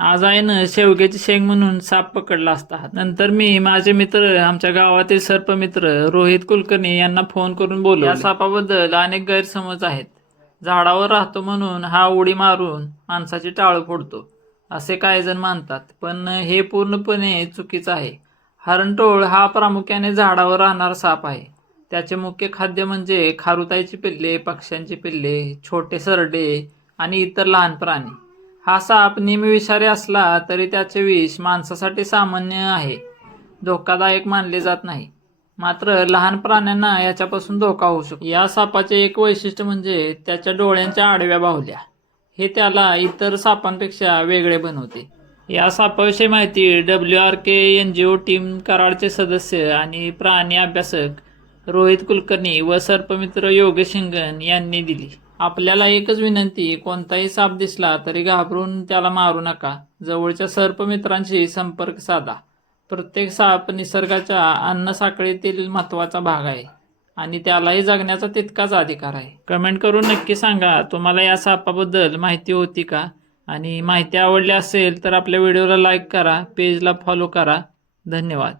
आज आईनं शेवग्याची शेंग म्हणून साप पकडला असता. नंतर मी माझे मित्र, आमच्या गावातील सर्पमित्र रोहित कुलकर्णी यांना फोन करून बोलवले. या सापाबद्दल अनेक गैरसमज आहेत. झाडावर राहतो म्हणून हा उडी मारून माणसाची टाळं फोडतो असे काही जण मानतात, पण हे पूर्णपणे चुकीचं आहे. हरणटोळ हा प्रामुख्याने झाडावर राहणारा साप आहे. त्याचे मुख्य खाद्य म्हणजे खारुताईची पिल्ले, पक्ष्यांची पिल्ले, छोटे सरडे आणि इतर लहान प्राणी. हा साप निमविषारी असला तरी त्याचे विष माणसासाठी सामान्य आहे, धोकादायक मानले जात नाही. मात्र लहान प्राण्यांना याच्यापासून धोका होऊ शकतो. या सापाचे एक वैशिष्ट्य म्हणजे त्याच्या डोळ्यांच्या आडव्या बाहुल्या. हे त्याला इतर सापांपेक्षा वेगळे बनवते. या सापाविषयी माहिती WRK NGO टीम कराडचे सदस्य आणि प्राणी अभ्यासक रोहित कुलकर्णी व सर्पमित्र योगेश हिंगण यांनी दिली. आपल्याला एकच विनंती, कोणताही साप दिसला तरी घाबरून त्याला मारू नका. जवळच्या सर्पमित्रांशी संपर्क साधा. प्रत्येक साप निसर्गाच्या अन्नसाखळीतील महत्त्वाचा भाग आहे आणि त्यालाही जगण्याचा तितकाच अधिकार आहे. कमेंट करून नक्की सांगा, तुम्हाला या सापाबद्दल माहिती होती का? आणि माहिती आवडली असेल तर आपल्या व्हिडिओला लाईक करा, पेजला फॉलो करा. धन्यवाद.